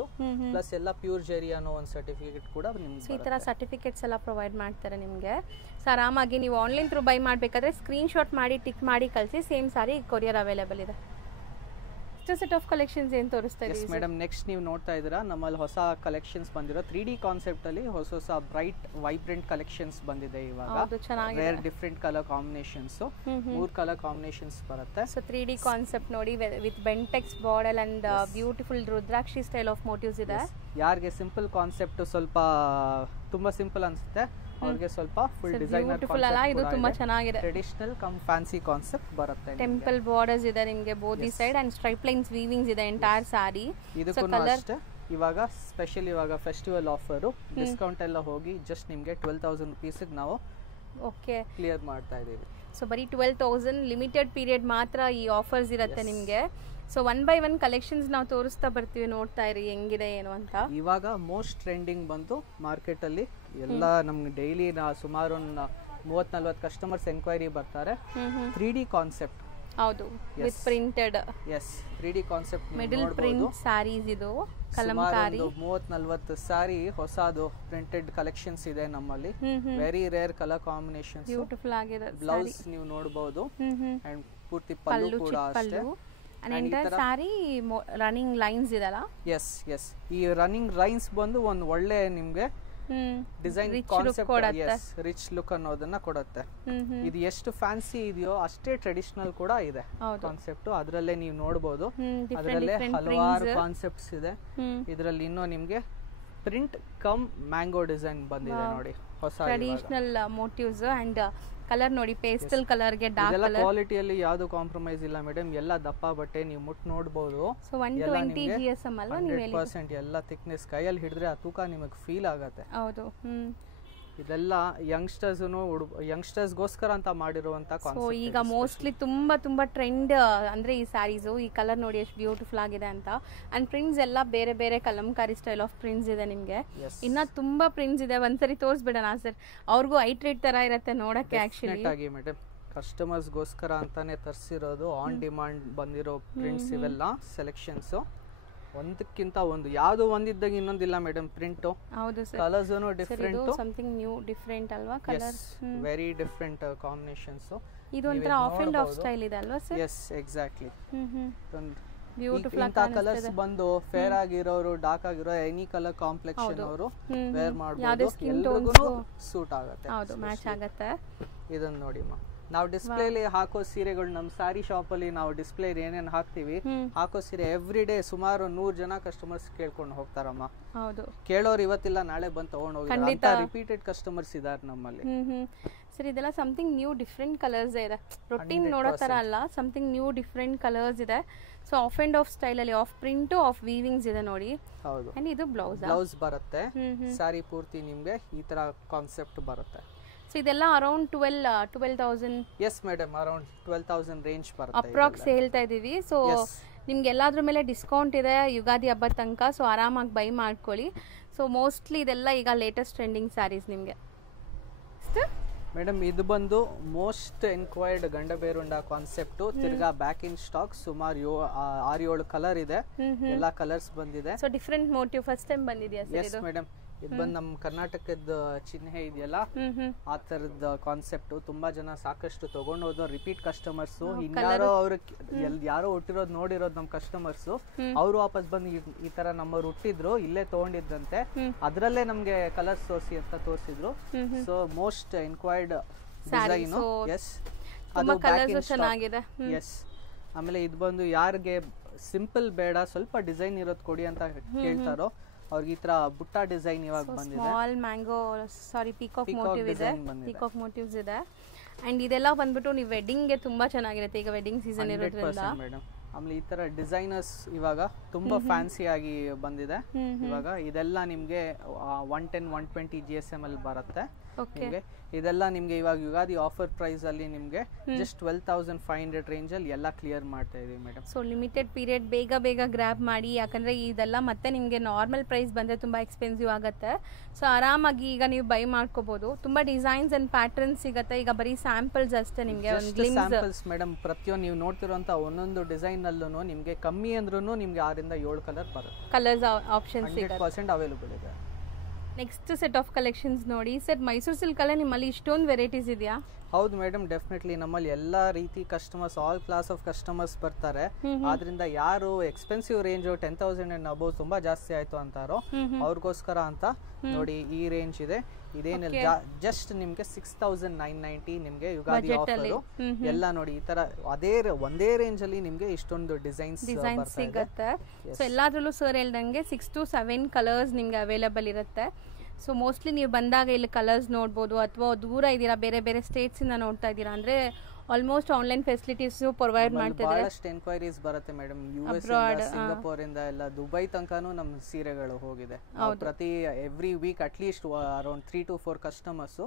plus ಎಲ್ಲ ಪ್ಯೂರ್ ಜೆರಿ ಅನ್ನೋ ಒಂದು ಸರ್ಟಿಫಿಕೇಟ್ ಕೂಡ ನಿಮ್ಗೆ ಈ ತರ ಸರ್ಟಿಫಿಕೇಟ್ಸ್ ಎಲ್ಲ ಪ್ರೊವೈಡ್ ಮಾಡ್ತಾರೆ ನಿಮಗೆ. ಸೊ ಆರಾಮಾಗಿ ನೀವು ಆನ್ಲೈನ್ ಥ್ರೂ ಬೈ ಮಾಡಬೇಕಾದ್ರೆ ಸ್ಕ್ರೀನ್ ಶಾಟ್ ಮಾಡಿ ಟಿಕ್ ಮಾಡಿ ಕಳಿಸಿ. ಸೇಮ್ ಸಾರಿ ಕೊರಿಯರ್ ಅವೈಲೇಬಲ್ ಇದೆ. ಸೆಟ್ ಆಫ್ ಕಲೆಕ್ಷನ್ಸ್ ಏನು ತೋರಿಸ್ತಾ ಇದ್ದೀವಿ ಮೇಡಮ್? ನೆಕ್ಸ್ಟ್ ನೀವು ನೋಡ್ತಾ ಇದ್ದೀರಾ ನಮ್ಮಲ್ಲಿ ಹೊಸ ಕಲೆಕ್ಷನ್ಸ್ ಬಂದಿರೋ 3D ಕಾನ್ಸೆಪ್ಟ್ ಅಲ್ಲಿ ಹೊಸ ಬ್ರೈಟ್ ವೈಬ್ರೆಂಟ್ ಕಲೆಕ್ಷನ್ಸ್ ಬಂದಿದೆ ಇವಾಗ. Where different colour combinations, 3 colour combinations ಬರುತ್ತೆ. ಸೊ 3D ಕಾನ್ಸೆಪ್ಟ್ ನೋಡಿ, with Bentex border and beautiful rudraksha style of motifs ಇದೆ. ಯಾರಿಗೆ ಸಿಂಪಲ್ ಕಾನ್ಸೆಪ್ಟ್ ಸ್ವಲ್ಪ ತುಂಬಾ ಸಿಂಪಲ್ ಅನ್ಸುತ್ತೆ ಅವ್ರಿಗೆ ಸ್ವಲ್ಪ ಫುಲ್ ಡಿಸೈನರ್ ಕಾನ್ಸೆಪ್ಟ್, ಇದು ತುಂಬಾ ಚೆನ್ನಾಗಿದೆ. ಟ್ರೆಡಿಷನಲ್ ಕಮ್ ಫ್ಯಾನ್ಸಿ ಕಾನ್ಸೆಪ್ಟ್ ಬರುತ್ತೆ. ಟೆಂಪಲ್ ಬಾರ್ಡರ್ಸ್ ಇದೆ ನಿಮಗೆ both side and stripe lines weavings ಇದೆ ಎಂಟೈರ್ ಸಾರಿ. ಇದಕ್ಕೂ ಅಷ್ಟೇ ಇವಾಗ ಸ್ಪೆಷಲ್ ಇವಾಗ ಫೆಸ್ಟಿವಲ್ ಆಫರ್ ಡಿಸ್ಕೌಂಟ್ ಎಲ್ಲ ಹೋಗಿ ಜಸ್ಟ್ ನಿಮಗೆ 12,000 rupees ನಾವು ಕ್ಲಿಯರ್ ಮಾಡ್ತಾ ಇದೀವಿ. ಸೊ ಬರೀ 12,000 ಲಿಮಿಟೆಡ್ ಪೀರಿಯಡ್ ಮಾತ್ರ ಈ ಆಫರ್ಸ್ ಇರುತ್ತೆ ನಿಮಗೆ. ಸೊ 1 by 1 ಕಲೆಕ್ಷನ್ಸ್ ನಾವು ತೋರಿಸ್ತಾ ಬರ್ತೀವಿ, ನೋಡ್ತಾ ಇರಿ ಹೆಂಗಿದೆ ಏನು ಅಂತ. ಇವಾಗ ಮೋಸ್ಟ್ ಟ್ರೆಂಡಿಂಗ್ ಬಂತು ಮಾರ್ಕೆಟ್ ಅಲ್ಲಿ ಎಲ್ಲ ನಮ್ಗೆ ಡೈಲಿ ಸುಮಾರು 30-40 ಕಸ್ಟಮರ್ಸ್ ಎನ್ಕ್ವೈರಿ ಬರ್ತಾರೆ. 3D ಕಾನ್ಸೆಪ್ಟ್ ಹೌದು with printed yes 3D concept middle print sarees ಇದು ಕಲಂಕಾರಿ 30-40 ಸಾರಿ ಹೊಸದು ಪ್ರಿಂಟೆಡ್ ಕಲೆಕ್ಷನ್ಸ್ ಇದೆ ನಮ್ಮಲ್ಲಿ very rare colour combinations beautiful ಆಗಿದೆ ಬ್ಲೌಸ್ ನೀವು ನೋಡಬಹುದು ಅಂಡ್ ಪೂರ್ತಿ ಪಲ್ಲು ಕೂಡ ಅಷ್ಟೇ and entire sari running lines ಇದಲ್ಲ ಎಸ್ ಎಸ್ ಈ ರನ್ನಿಂಗ್ ಲೈನ್ಸ್ ಬಂದು ಒಂದು ಒಳ್ಳೆ ನಿಮ್ಗೆ design concept yes rich look ಅನ್ನೋದನ್ನ ಕೊಡುತ್ತೆ ಇದು ಎಷ್ಟು ಫ್ಯಾನ್ಸಿ ಇದೆಯೋ ಅಷ್ಟೇ ಟ್ರೆಡಿಷನಲ್ ಕೂಡ ಇದೆ ಕಾನ್ಸೆಪ್ಟ್ ಅದರಲ್ಲೇ ನೀವು ನೋಡಬಹುದು ಅದರಲ್ಲೇ ಹಲವಾರು ಕಾನ್ಸೆಪ್ಟ್ಸ್ ಇದೆ ಇದರಲ್ಲಿ ಇನ್ನೂ ನಿಮ್ಗೆ ಪ್ರಿಂಟ್ ಕಮ್ ಮ್ಯಾಂಗೋ ಡಿಸೈನ್ ಬಂದಿದೆ ನೋಡಿ ಹೊಸ ಟ್ರೆಡಿಷನಲ್ ಮೋಟಿವ್ಸ್ ಅಂಡ್ ಕಲರ್ ನೋಡಿ ಪೇಸ್ಟಲ್ ಕಲರ್ ಗೆ ಡಾರ್ಕ್ ಕಲರ್ ಕ್ವಾಲಿಟಿಯಲ್ಲಿ ಯಾವುದು ಕಾಂಪ್ರಮೈಸ್ ಇಲ್ಲ ಮೇಡಮ್ ಎಲ್ಲ ದಪ್ಪ ಬಟ್ಟೆ ನೀವು ಮುಟ್ಟು ನೋಡಬಹುದು ಸೊ 120 GSM ಅಲ್ವಾ ನೀವು 100% ಎಲ್ಲ ಥಿಕ್ನೆಸ್ ಕೈಯಲ್ಲಿ ಹಿಡಿದ್ರೆ ಆ ತೂಕ ನಿಮಗೆ ಫೀಲ್ ಆಗುತ್ತೆ ಹೌದು ಇದೆಲ್ಲ ಯಂಗ್ಸ್ಟರ್ಸ್ಗೋಸ್ಕರ ಅಂತ ಮಾಡಿರುವಂತ ಕಾನ್ಸೆಪ್ಟ್. ಸೊ ಈಗ ಮೋಸ್ಟ್ಲಿ ತುಂಬಾ ಟ್ರೆಂಡ್ ಅಂದ್ರೆ ಈ ಸ್ಯಾರೀಸು ಈ ಕಲರ್ ನೋಡಿ ಎಷ್ಟು ಬ್ಯೂಟಿಫುಲ್ ಆಗಿದೆ ಅಂತ ಅಂಡ್ ಪ್ರಿಂಟ್ಸ್ ಎಲ್ಲ ಬೇರೆ ಬೇರೆ ಕಲಂಕಾರಿ ಸ್ಟೈಲ್ ಆಫ್ ಪ್ರಿಂಟ್ಸ್ ಇದೆ ನಿಮ್ಗೆ ಇನ್ನ ತುಂಬಾ ಪ್ರಿಂಟ್ಸ್ ಇದೆ ಒಂದ್ಸರಿ ತೋರಿಸ್ಬಿಡೋಣ ಸರ್ ಅವ್ರಿಗೂ ಐಟ್ರೇಟ್ ತರ ಇರುತ್ತೆ ನೋಡಕ್ಕೆ ಆಕ್ಚುಲಿ ಮೇಡಮ್ ಕಸ್ಟಮರ್ಸ್ಗೋಸ್ಕರ ಅಂತಾನೆ ತರಿಸಿರೋದು ಆನ್ ಡಿಮಾಂಡ್ ಬಂದಿರೋ ಪ್ರಿಂಟ್ಸ್ ಇವೆಲ್ಲ ಸೆಲೆಕ್ಷನ್ಸ್ ಒಂದಕ್ಕಿಂತ ಒಂದು ಯಾವುದು ಒಂದಿದ್ದಾಗ ಇನ್ನೊಂದಿಲ್ಲ ಮೇಡಮ್ ಪ್ರಿಂಟ್ ಹೌದು sir colours different something new different ಅಲ್ವಾ ಕಲರ್ ವೆರಿ ಡಿಫರೆಂಟ್ ಕಾಂಬಿನೇಷನ್ಸ್ ಇದು ಒಂತರ ಆಫ್ ಅಂಡ್ ಆಫ್ ಸ್ಟೈಲ್ ಇದೆ ಅಲ್ವಾ ಸರ್ ಎಸ್ ಎಕ್ಸಾಕ್ಟ್ಲಿ ಬ್ಯೂಟಿಫುಲ್ ಇಂತ ಕಲರ್ಸ್ ಬಂದು ಫೇರ್ ಆಗಿರೋರು ಡಾರ್ಕ್ ಆಗಿರೋ ಎನಿ ಕಲರ್ ಕಾಂಪ್ಲೆಕ್ಷನ್ ಅವರು ವೇರ್ ಮಾಡಬಹುದು ಎಲ್ಲರಿಗೂ ಸೂಟ್ ಆಗುತ್ತೆ ಹೌದು ಮ್ಯಾಚ್ ಆಗುತ್ತೆ ಇದನ್ನ ನೋಡಿ ನಾವು ಡಿಸ್ಪ್ಲೇಲಿ ಹಾಕೋ ಸೀರೆಗಳು ನಮ್ಮ ಸ್ಯಾರಿ ಶಾಪ್ ಅಲ್ಲಿ ನಾವು ಡಿಸ್ಪ್ಲೇ ಏನೇನು ಹಾಕ್ತಿವಿ ಹಾಕೋ ಸೀರೆ ಎವ್ರಿ ಡೇ ಸುಮಾರು 100 ಜನ ಕಸ್ಟಮರ್ಸ್ ಕೇಳ್ಕೊಂಡು ಹೋಗ್ತಾರಮ್ಮ. ಹೌದು ಕೇಳೋರು ಇವತ್ತಿಲ್ಲ ನಾಳೆ ಬಂದು ತಗೊಂಡು ಹೋಗ್ತಾರೆ ರಿಪೀಟೆಡ್ ಕಸ್ಟಮರ್ಸ್ ಇದಾರೆ ನಮ್ಮಲ್ಲಿ. ಸರ್ ಇದೆಲ್ಲ ಸಮಥಿಂಗ್ ನ್ಯೂ ಡಿಫ್ರೆಂಟ್ ಕಲರ್ಸ್ ಇದೆ ರೊಟೀನ್ ನೋಡೋ ತರ ಅಲ್ಲ ಸಮಥಿಂಗ್ ನ್ಯೂ ಡಿಫ್ರೆಂಟ್ ಕಲರ್ಸ್ ಇದೆ so of and of style ಅಲ್ಲಿ ಆಫ್ ಪ್ರಿಂಟ್ ಆಫ್ ವೀವಿಂಗ್ಸ್ ಇದೆ ನೋಡಿ. ಹೌದು ಅಂಡ್ ಇದು ಬ್ಲೌಸ್ ಬರುತ್ತೆ ಸ್ಯಾರಿ ಪೂರ್ತಿ ನಿಮ್ಗೆ ಈ ತರ ಕಾನ್ಸೆಪ್ಟ್ ಬರುತ್ತೆ. ಸೊ ಇದೆಲ್ಲ around 12,000 yes madam around 12,000 range ಬರುತ್ತೆ ಅಪ್ರಾಕ್ಸ್ ಹೇಳ್ತಾ ಇದೀವಿ. ಸೊ ನಿಮ್ಗೆ ಎಲ್ಲಾದ್ರ ಮೇಲೆ ಡಿಸ್ಕೌಂಟ್ ಇದೆ ಯುಗಾದಿ ಹಬ್ಬದ ತನಕ ಸೊ ಆರಾಮಾಗಿ ಬೈ ಮಾಡ್ಕೊಳ್ಳಿ. ಸೊ ಮೋಸ್ಟ್ಲಿ ಇದೆಲ್ಲ ಈಗ ಲೇಟೆಸ್ಟ್ ಟ್ರೆಂಡಿಂಗ್ ಸ್ಯಾರೀಸ್ ನಿಮ್ಗೆ ಮೇಡಮ್ ಇದು ಬಂದು ಮೋಸ್ಟ್ ಎನ್ಕ್ವೈರ್ಡ್ ಗಂಡಬೇರುಂಡ ಕಾನ್ಸೆಪ್ಟ್ ತಿರ್ಗಾ ಬ್ಯಾಕ್ ಇನ್ ಸ್ಟಾಕ್ ಸುಮಾರು 6-7 ಕಲರ್ ಇದೆ ಎಲ್ಲಾ ಕಲರ್ಸ್ ಬಂದಿದೆ. So different motive first time ಬಂದಿದೆಯಾ ಸರ್ ಇದು? ಮೇಡಮ್ ಇದು ಬಂದು ನಮ್ಮ ಕರ್ನಾಟಕದ ಚಿಹ್ನೆ ಇದೆಯಲ್ಲ ಆ ತರದ ಕಾನ್ಸೆಪ್ಟ್ ತುಂಬಾ ಜನ ಸಾಕಷ್ಟು ತಗೊಂಡು ಹೋದ್ರು ರಿಪೀಟ್ ಕಸ್ಟಮರ್ಸ್ ಇನ್ಯಾರೋ ಅವ್ರ ಯಾರೋ ಹುಟ್ಟಿರೋದು ನೋಡಿರೋದು ನಮ್ಮ ಕಸ್ಟಮರ್ಸ್ ಅವ್ರು ವಾಪಸ್ ಬಂದು ಈ ತರ ನಮ್ಮವ್ರು ಹುಟ್ಟಿದ್ರು ಇಲ್ಲೇ ತಗೊಂಡಿದ್ದಂತೆ ಅದ್ರಲ್ಲೇ ನಮ್ಗೆ ಕಲರ್ಸ್ ತೋರಿಸಿ ಅಂತ ತೋರಿಸಿದ್ರು. So most enquired design yes ಅದು ಚೆನ್ನಾಗಿದೆ. ಎಸ್ ಆಮೇಲೆ ಇದು ಬಂದು ಯಾರಿಗೆ ಸಿಂಪಲ್ ಬೇಡ ಸ್ವಲ್ಪ ಡಿಸೈನ್ ಇರೋದು ಕೊಡಿ ಅಂತ ಕೇಳ್ತಾರೋ ಅವ್ರಿಗೆ ಈ ತರ ಬುಟ್ಟ ಡಿಸೈನ್ ಇವಾಗ ಬಂದಿದೆ. ಸ್ಮಾಲ್ ಮ್ಯಾಂಗೋ ಪೀಕಾಕ್ ಮೋಟಿವ್ ಇದೆ ಪೀಕಾಕ್ ಮೋಟಿವ್ಸ್ ಇದೆ ಅಂಡ್ ಇದೆಲ್ಲ ಬಂದ್ಬಿಟ್ಟು ನೀವು ವೆಡ್ಡಿಂಗ್ ಗೆ ತುಂಬಾ ಚೆನ್ನಾಗಿರುತ್ತೆ ಈಗ ವೆಡ್ಡಿಂಗ್ ಸೀಸನ್ ಇರೋದ್ರಿಂದ ಮೇಡಮ್. ಆಮೇಲೆ ಈ ತರ ಡಿಸೈನರ್ಸ್ ಇವಾಗ ತುಂಬಾ ಫ್ಯಾನ್ಸಿ ಆಗಿ ಬಂದಿದೆ ಇವಾಗ ಇದೆಲ್ಲ ನಿಮ್ಗೆ 110-120 GSM ಅಲ್ಲಿ ಬರುತ್ತೆ ನಿಮ್ಗೆ. ಇದೆಲ್ಲ ನಿಮ್ಗೆ ಇವಾಗ ಯುಗಾದಿ ಆಫರ್ ಪ್ರೈಸ್ ಅಲ್ಲಿ ನಿಮ್ಗೆ ಜಸ್ಟ್ 12,500 ರೇಂಜ್ ಅಲ್ಲಿ ಎಲ್ಲ ಕ್ಲಿಯರ್ ಮಾಡ್ತಾ ಇದೀವಿ ಮೇಡಮ್. ಸೊ ಲಿಮಿಟೆಡ್ ಪೀರಿಯಡ್ ಬೇಗ ಗ್ರಾಬ್ ಮಾಡಿ ಯಾಕಂದ್ರೆ ಇದೆಲ್ಲ ಮತ್ತೆ ನಿಮ್ಗೆ ನಾರ್ಮಲ್ ಪ್ರೈಸ್ ಬಂದ್ರೆ ತುಂಬಾ ಎಕ್ಸ್ಪೆನ್ಸಿವ್ ಆಗುತ್ತೆ. ಸೊ ಆರಾಮಾಗಿ ಈಗ ನೀವು ಬೈ ಮಾಡ್ಕೋಬಹುದು. ತುಂಬಾ ಡಿಸೈನ್ಸ್ ಅಂಡ್ ಪ್ಯಾಟರ್ನ್ಸ್ ಸಿಗುತ್ತೆ ಈಗ ಬರೀ ಸ್ಯಾಂಪಲ್ಸ್ ಅಷ್ಟೇ ನಿಮ್ಗೆ ಒಂದು ಸ್ಯಾಂಪಲ್ಸ್ ಮೇಡಮ್. ಪ್ರತಿಯೊಂದು ನೀವು ನೋಡ್ತಿರೋಂತ ಒಂದೊಂದು ಡಿಸೈನ್ ಅಲ್ಲೂ ನಿಮ್ಗೆ ಕಮ್ಮಿ ಅಂದ್ರೂ ನಿಮ್ಗೆ 6-7 ಕಲರ್ ಬರುತ್ತೆ. ಕಲರ್ಸ್ ಆಪ್ಷನ್ಸ್ 100% ಅವೈಲೇಬಲ್ ಇದೆ. ನೆಕ್ಸ್ಟ್ ಸೆಟ್ ಆಫ್ ಕಲೆಕ್ಷನ್ಸ್ ನೋಡಿ ಸರ್ ಮೈಸೂರು ಸಿಲ್ಕ್ ಅಲ್ಲೇ ನಿಮ್ಮಲ್ಲಿ ಇಷ್ಟೊಂದು ವೆರೈಟೀಸ್ ಇದೆಯಾ? ಹೌದು ಮೇಡಮ್ ಡೆಫಿನೆಟ್ಲಿ ನಮ್ಮಲ್ಲಿ ಎಲ್ಲಾ ರೀತಿ customers all class of customers ಬರ್ತಾರೆ. ಆದ್ರಿಂದ ಯಾರು ಎಕ್ಸ್ಪೆನ್ಸಿವ್ ರೇಂಜ್ 10,000 ಅಂಡ್ ಅಬೌವ್ ತುಂಬಾ ಜಾಸ್ತಿ ಆಯ್ತು ಅಂತಾರೋ ಅವ್ರಿಗೋಸ್ಕರ ಅಂತ ನೋಡಿ ಈ ರೇಂಜ್ ಇದೆ. ಇದೇನಿಲ್ಲ ಜಸ್ಟ್ ನಿಮ್ಗೆ 6,990 ನಿಮ್ಗೆ ಯುಗಾದಿ ಆಫರ್ ಎಲ್ಲ ನೋಡಿ ಈ ತರ ಒಂದೇ ರೇಂಜ್ ಅಲ್ಲಿ ನಿಮ್ಗೆ ಇಷ್ಟೊಂದು ಡಿಸೈನ್ಸ್ ಸಿಗುತ್ತೆ. ಸೊ ಎಲ್ಲಾದ್ರಲ್ಲೂ ಸರ್ ಹೇಳ್ದಂಗೆ 6 to 7 ಕಲರ್ಸ್ ನಿಮ್ಗೆ ಅವೈಲೇಬಲ್ ಇರುತ್ತೆ. ಸೊ ಮೋಸ್ಟ್ಲಿ ನೀವು ಬಂದಾಗ ಇಲ್ಲಿ ಕಲರ್ಸ್ ನೋಡ್ಬೋದು ಅಥವಾ ದೂರ ಇದ್ದೀರಾ ಬೇರೆ ಬೇರೆ ಸ್ಟೇಟ್ಸ್ ಇಂದ ನೋಡ್ತಾ ಇದ್ದೀರಾ ಅಂದ್ರೆ ಆಲ್ಮೋಸ್ಟ್ ಆನ್ಲೈನ್ ಫೆಸಿಲಿಟೀಸ್ ಪ್ರೊವೈಡ್ ಮಾಡ್ತಿದ್ದಾರೆ. ಬಹಳಷ್ಟು ಎನ್ಕ್ವೈರೀಸ್ ಬರುತ್ತೆ ಮೇಡಮ್ US ಇಂದ ಸಿಂಗಾಪುರ್ ಇಂದ ಎಲ್ಲ ದುಬೈ ತನಕನೂ ನಮ್ಮ ಸೀರೆಗಳು ಹೋಗಿದೆ. ಪ್ರತಿ every week at least around 3 to 4 customers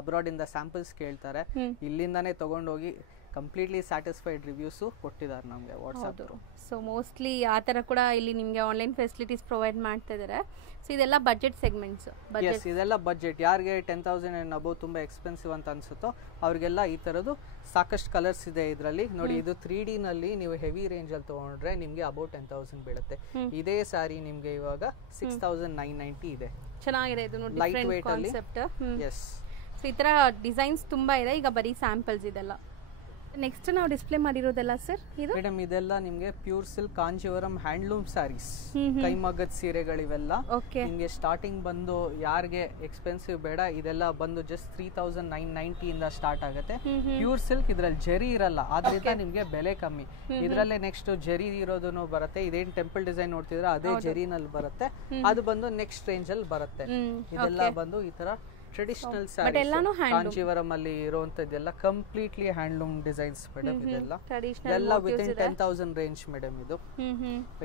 abroad ಇಂದ ಸ್ಯಾಂಪಲ್ಸ್ ಕೇಳ್ತಾರೆ. ಇಲ್ಲಿಂದಾನೇ ತಗೊಂಡೋಗಿ ಕಂಪ್ಲೀಟ್ಲಿ ಸ್ಯಾಟಿಸ್ಫೈಡ್ ರಿವ್ಯೂಸು ಕೊಟ್ಟಿದ್ದಾರೆ ನಮಗೆ ವಾಟ್ಸಪ್. ಸೊ ಮೋಸ್ಟ್ಲಿ ಆ ಥರ ಕೂಡ ಇಲ್ಲಿ ನಿಮಗೆ ಆನ್ಲೈನ್ ಫೆಸಿಲಿಟೀಸ್ ಪ್ರೊವೈಡ್ ಮಾಡ್ತಾ ಇದ್ದಾರೆ. ಸೊ ಇದೆಲ್ಲ ಬಜೆಟ್ ಸೆಗ್ಮೆಂಟ್ಸ್. ಎಸ್, ಇದೆಲ್ಲ ಬಜೆಟ್. ಯಾರಿಗೆ 10,000 ಆ್ಯಂಡ್ ಅಬೌವ್ ತುಂಬ ಎಕ್ಸ್ಪೆನ್ಸಿವ್ ಅಂತ ಅನ್ಸುತ್ತೋ ಅವ್ರಿಗೆಲ್ಲ ಈ ಥರದ್ದು ಸಾಕಷ್ಟು ಕಲರ್ಸ್ ಇದೆ ಇದರಲ್ಲಿ. ನೋಡಿ, ಇದು 3D ನಲ್ಲಿ ನೀವು ಹೆವಿ ರೇಂಜಲ್ಲಿ ತೊಗೊಂಡ್ರೆ ನಿಮಗೆ ಅಬೌವ್ 10,000 ಬೀಳುತ್ತೆ. ಇದೇ ಸ್ಯಾರಿ ನಿಮಗೆ ಇವಾಗ 6,990 ಇದೆ. ಚೆನ್ನಾಗಿದೆ ಇದು ನೋಡಿ, ಲೈಟ್ ಡಿಫರೆಂಟ್ ವೇಟ್ ಅಲ್ಲಿ. ಕಾನ್ಸೆಪ್ಟ್. ಎಸ್, ಸೊ ಈ ಥರ ಡಿಸೈನ್ಸ್ ತುಂಬ ಇದೆ. ಈಗ ಬರೀ ಸ್ಯಾಂಪಲ್ಸ್ ಇದೆಲ್ಲ. ನೆಕ್ಸ್ಟ್ ನಾವು ಡಿಸ್ಪ್ಲೇ ಮಾಡಿರೋದೆಲ್ಲ ಸರ್ ಇದು ಮೇಡಮ್ ಇದೆಲ್ಲ ನಿಮಗೆ pure silk Kanjeevaram handloom sarees, ಕೈಮಗ್ಗದ ಸೀರೆಗಳಿವೆಲ್ಲ. ನಿಮಗೆ ಸ್ಟಾರ್ಟಿಂಗ್ ಬಂದು ಯಾರಿಗೆ ಎಕ್ಸ್ಪೆನ್ಸಿವ್ ಬೇಡ, ಇದೆಲ್ಲ ಬಂದು ಜಸ್ಟ್ 3,990 ಇಂದ ಸ್ಟಾರ್ಟ್ ಆಗುತ್ತೆ. ಪ್ಯೂರ್ ಸಿಲ್ಕ್, ಇದ್ರಲ್ಲಿ ಜರಿ ಇರಲ್ಲ, ಆದ್ರಿಂದ ನಿಮ್ಗೆ ಬೆಲೆ ಕಮ್ಮಿ. ಇದ್ರಲ್ಲೇ ನೆಕ್ಸ್ಟ್ ಜರಿ ಇರೋದನ್ನು ಬರುತ್ತೆ. ಇದೇನ್ ಟೆಂಪಲ್ ಡಿಸೈನ್ ನೋಡ್ತಿದ್ರೆ ಅದೇ ಜರಿನಲ್ಲಿ ಬರುತ್ತೆ. ಅದು ಬಂದು ನೆಕ್ಸ್ಟ್ ರೇಂಜ್ ಅಲ್ಲಿ ಬರುತ್ತೆ. ಇದೆಲ್ಲ ಬಂದು ಈ ತರ ಟ್ರೆಡಿಷನಲ್ ಸ್ಯಾರೀಸ್ ಕಾಂಚೀವರಂ ಅಲ್ಲಿ ಇರುವಂತದ್ದೆಲ್ಲ ಕಂಪ್ಲೀಟ್ಲಿ ಹ್ಯಾಂಡ್ಲೂಮ್ ಡಿಸೈನ್ಸ್ ಮೇಡಮ್. ಇದೆಲ್ಲ ವಿತ್ ಇನ್ 10,000 ರೇಂಜ್ ಮೇಡಮ್. ಇದು